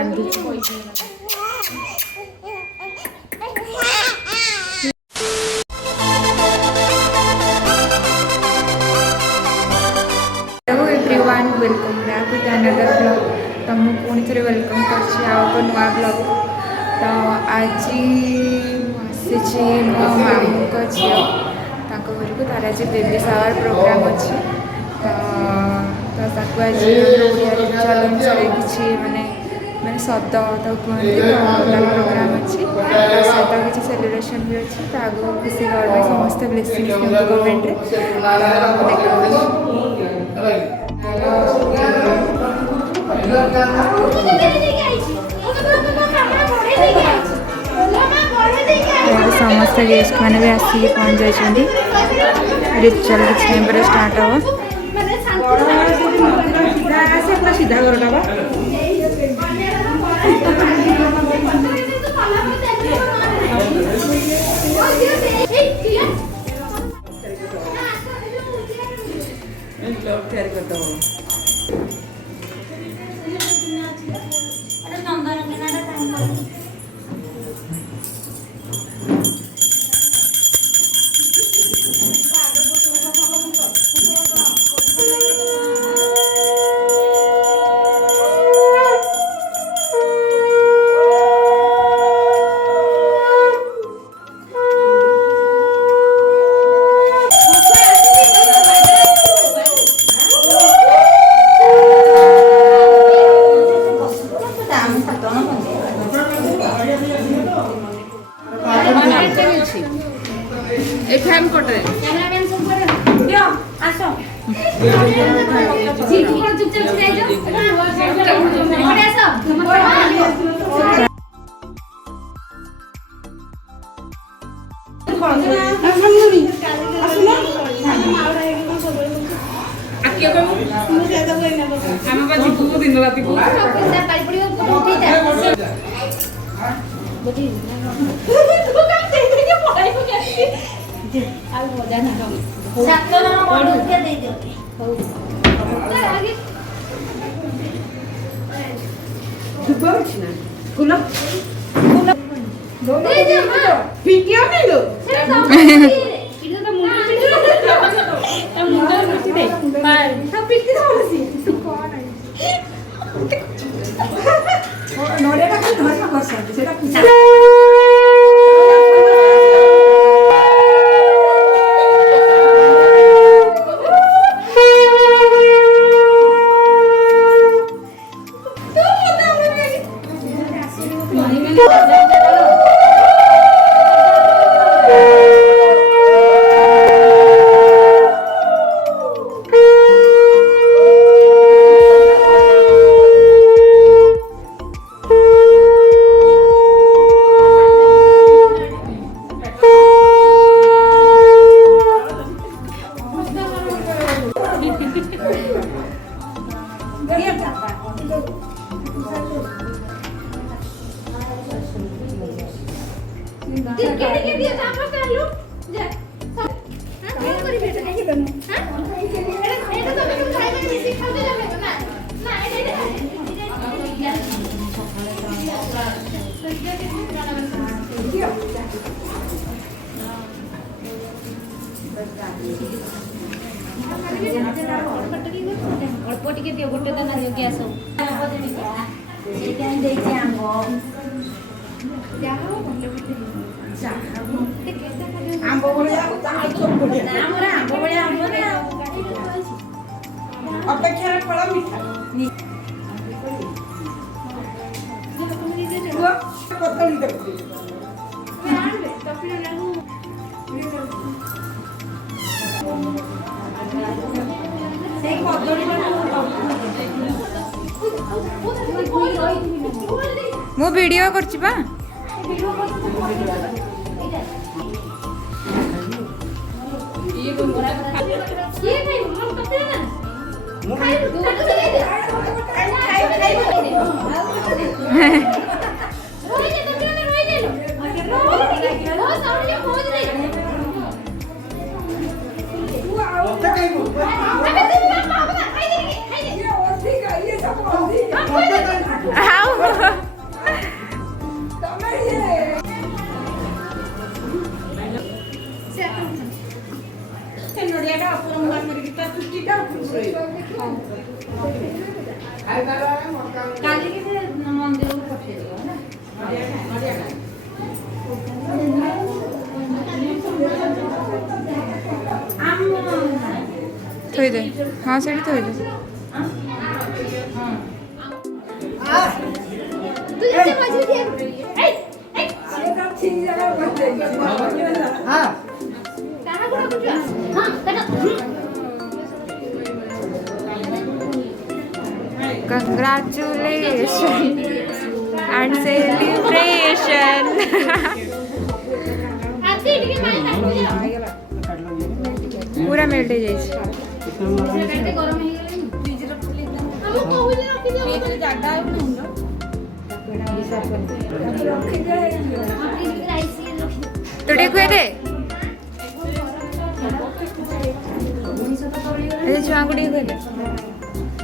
Kandu everyone welcome back with another vlog. तो मुझे पुणी थे वेलकम कर नुआ ब्लॉग। तो आज आसी मो मामू को झील घर को तार आज बेबी शावर प्रोग्राम अच्छी। तो आज चलन किसी माने मैंने शब्द तो कहते तो प्रोग्राम अच्छी सहित किसी सेलिब्रेशन भी अच्छी। तो आगे खुशी घर में समस्त ब्लेसिंग कमेंट समस्त गेस्ट मैंने भी आसिक पहुँच जाती। रिचुअल किसी टाइम पर स्टार्ट हो सीधा मु वीडियो करछि बा How? हाँ सेठी तो है Congratulations and celebration. पूरा मेल्ट हो तो ठीक हुए थे छुआ को ठीक हुए थे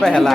पहला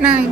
नहीं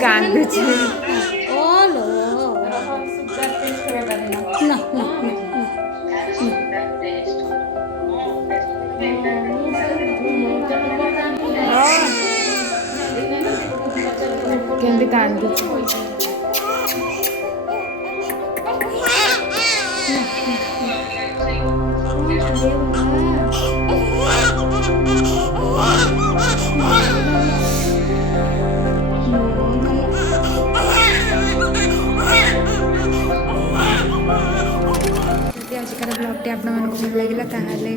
कांदुची केंद्र कांदुची आजिकार ब्लॉगटी आपण मानक भल लगे ताहले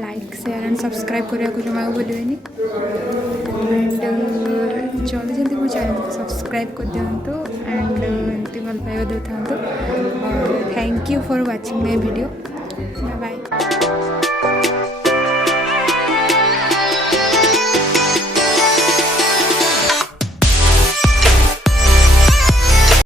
लाइक शेयर एंड सब्सक्राइब करने को जमा भूलेनि एंड जल्दी जल्दी मो चैनल सब्सक्राइब कर दिंतु एंड एमती भल पाइबा देता thank you for watching my video bye bye.